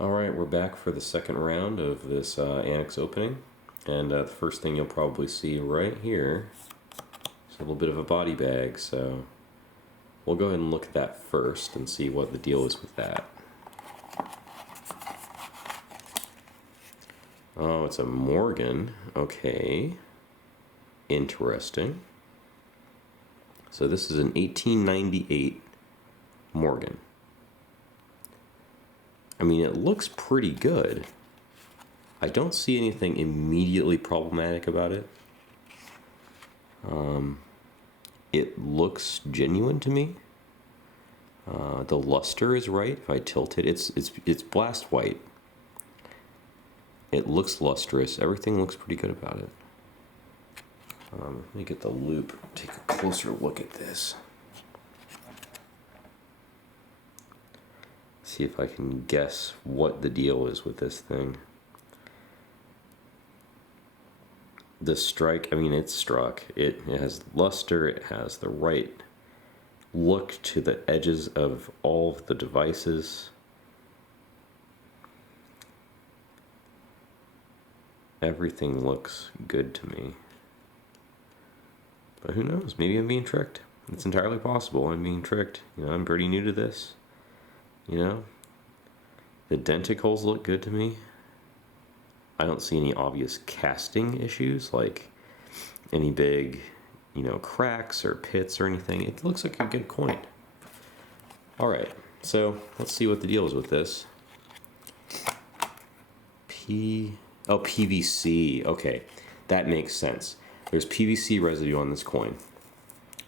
Alright, we're back for the second round of this ANACS opening. And the first thing you'll probably see right here is a little bit of a body bag. So we'll go ahead and look at that first and see what the deal is with that. Oh, it's a Morgan. Okay. Interesting. So this is an 1898 Morgan. I mean, it looks pretty good. I don't see anything immediately problematic about it. It looks genuine to me. The luster is right. If I tilt it, it's blast white. It looks lustrous. Everything looks pretty good about it. Let me get the loop. Take a closer look at this. See if I can guess what the deal is with this thing. The strike, I mean, it's struck. It has luster, it has the right look to the edges of all of the devices. Everything looks good to me. But who knows? Maybe I'm being tricked. It's entirely possible I'm being tricked. You know, I'm pretty new to this. You know, the denticles look good to me. I don't see any obvious casting issues, like any big, you know, cracks or pits or anything. It looks like a good coin. All right, so let's see what the deal is with this. PVC. Okay, that makes sense. There's PVC residue on this coin.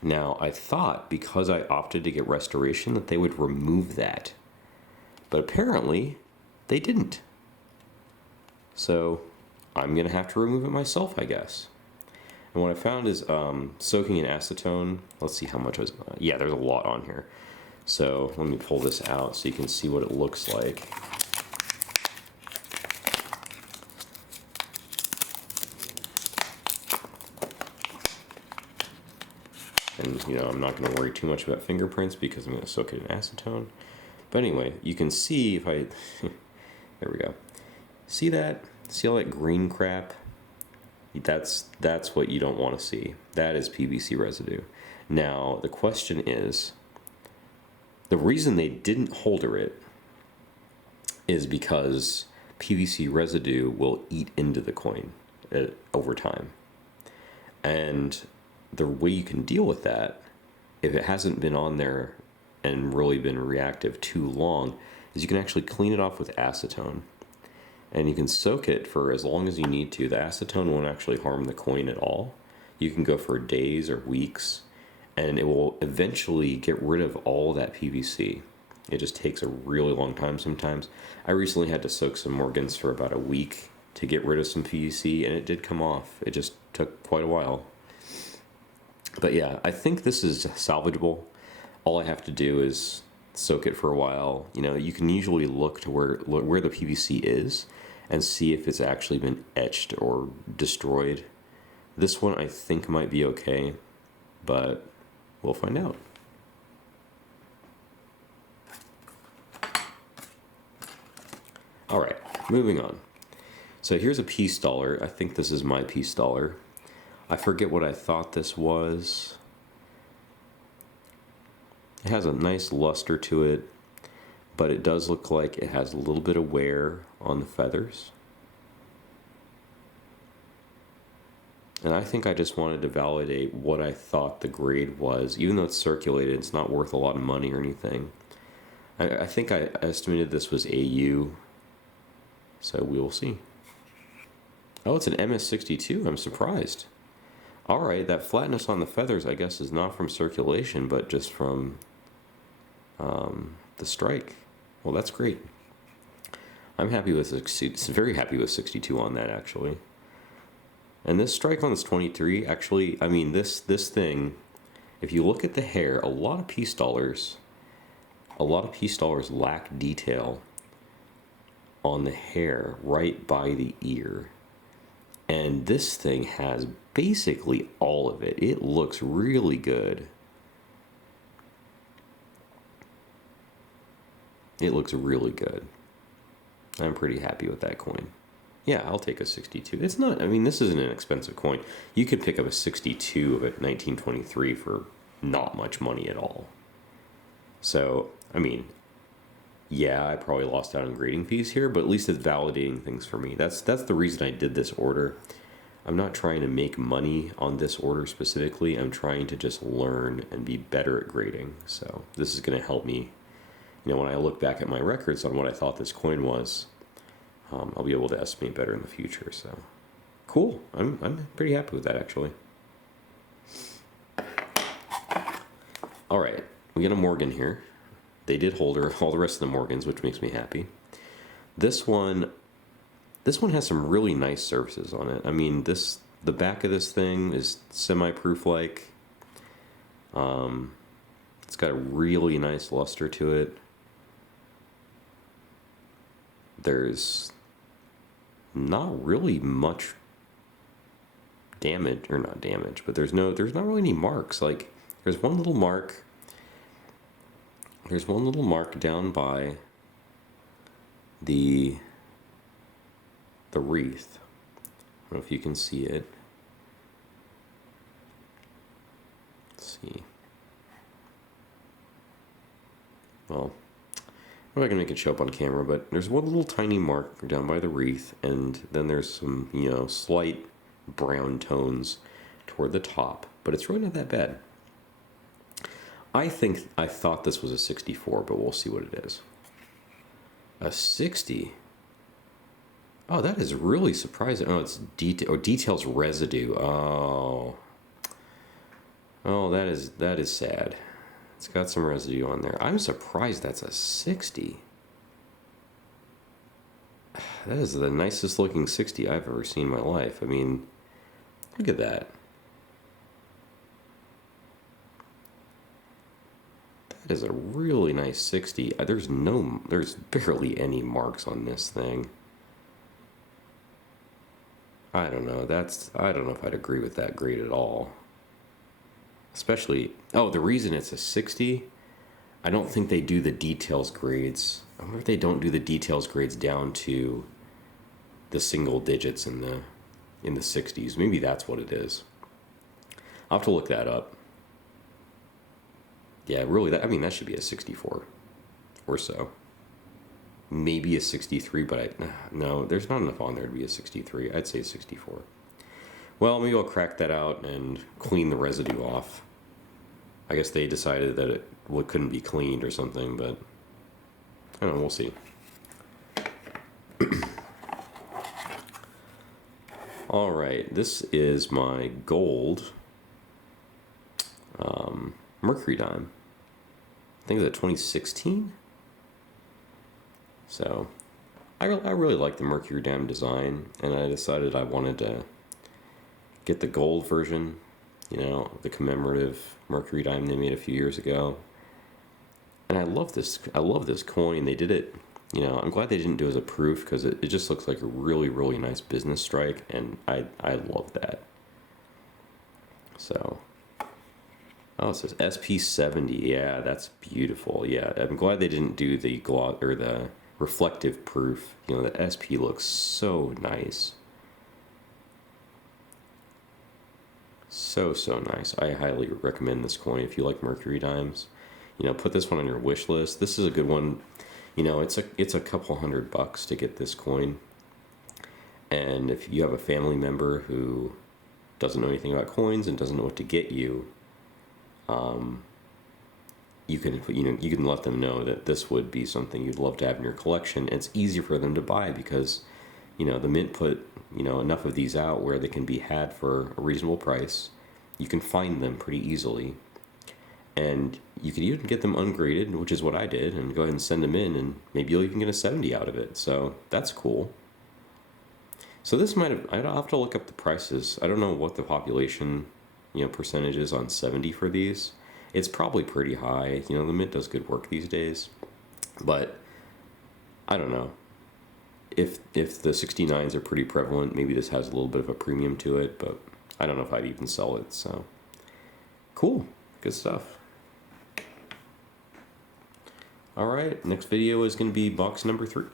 Now, I thought because I opted to get restoration that they would remove that. But apparently, they didn't. So, I'm going to have to remove it myself, I guess. And what I found is soaking in acetone. Let's see how much was. Yeah, there's a lot on here. So, let me pull this out so you can see what it looks like. And, you know, I'm not going to worry too much about fingerprints because I'm going to soak it in acetone. But anyway, you can see if I, there we go. See that? See all that green crap? That's what you don't want to see. That is PVC residue. Now, the question is, the reason they didn't holder it is because PVC residue will eat into the coin over time. And the way you can deal with that, if it hasn't been on there and really been reactive too long, is you can actually clean it off with acetone. And you can soak it for as long as you need to. The acetone won't actually harm the coin at all. You can go for days or weeks, and it will eventually get rid of all that PVC. It just takes a really long time sometimes. I recently had to soak some Morgans for about a week to get rid of some PVC, and it did come off. It just took quite a while. But yeah, I think this is salvageable. All I have to do is soak it for a while. You know, you can usually look to where the PVC is and see if it's actually been etched or destroyed. This one I think might be okay, but we'll find out. All right, moving on. So here's a piece dollar. I think this is my piece dollar. I forget what I thought this was. It has a nice luster to it, but it does look like it has a little bit of wear on the feathers. And I think I just wanted to validate what I thought the grade was. Even though it's circulated, it's not worth a lot of money or anything. I think I estimated this was AU, so we will see. Oh, it's an MS62. I'm surprised. All right, that flatness on the feathers, I guess, is not from circulation, but just from the strike. Well, that's great. I'm happy with very happy with 62 on that, actually. And this strike on this 23, actually, I mean, this thing, if you look at the hair, a lot of piece dollars lack detail on the hair right by the ear. And this thing has basically all of it. It looks really good. It looks really good. I'm pretty happy with that coin. Yeah, I'll take a 62. It's not, I mean, this isn't an expensive coin. You could pick up a 62 of 1923 for not much money at all. So, I mean, yeah, I probably lost out on grading fees here, but at least it's validating things for me. That's the reason I did this order. I'm not trying to make money on this order specifically. I'm trying to just learn and be better at grading. So this is going to help me, when I look back at my records on what I thought this coin was, I'll be able to estimate better in the future. So cool. I'm pretty happy with that, actually. All right, we got a Morgan here. They did hold all the rest of the Morgans, which makes me happy. This one has some really nice surfaces on it. I mean, the back of this thing is semi-proof like. It's got a really nice luster to it. There's not really much damage, or not damage, but there's not really any marks. Like, there's one little mark. There's one little mark down by the wreath. I don't know if you can see it. Let's see. Well, I'm not gonna make it show up on camera, but there's one little tiny mark down by the wreath, and then there's some, slight brown tones toward the top, but it's really not that bad. I thought this was a 64, but we'll see what it is. A 60. Oh, that is really surprising. Oh, it's details residue. Oh, that is sad. It's got some residue on there. I'm surprised that's a 60. That is the nicest looking 60 I've ever seen in my life. I mean, look at that. That is a really nice 60. There's barely any marks on this thing. I don't know. I don't know if I'd agree with that grade at all. Especially, the reason it's a 60, I don't think they do the details grades. I wonder if they don't do the details grades down to the single digits in the 60s. Maybe that's what it is. I'll have to look that up. Yeah, really, that should be a 64 or so. Maybe a 63, but no, there's not enough on there to be a 63. I'd say a 64. Well, maybe I'll crack that out and clean the residue off. I guess they decided that it couldn't be cleaned or something, but I don't know, we'll see. All right, this is my gold Mercury dime. I think it's a 2016. So I really like the Mercury dime design, and I decided I wanted to get the gold version, the commemorative Mercury dime they made a few years ago. And I love this coin. They did it, I'm glad they didn't do it as a proof, because it just looks like a really, really nice business strike, and I love that. So, it says SP70. Yeah, that's beautiful. Yeah, I'm glad they didn't do the gloss or the reflective proof. The SP looks so nice. So nice. I highly recommend this coin if you like Mercury dimes. Put this one on your wish list. This is a good one. It's a couple $100 to get this coin. And if you have a family member who doesn't know anything about coins and doesn't know what to get you, you can let them know that this would be something you'd love to have in your collection. It's easy for them to buy because, the mint put, enough of these out where they can be had for a reasonable price. You can find them pretty easily. And you can even get them ungraded, which is what I did, and go ahead and send them in, and maybe you'll even get a 70 out of it. So that's cool. So this I'd have to look up the prices. I don't know what the population, percentage is on 70 for these. It's probably pretty high. The mint does good work these days. But I don't know. If the 69s are pretty prevalent, maybe this has a little bit of a premium to it, but I don't know if I'd even sell it. So cool. Good stuff. All right, next video is going to be box number 3.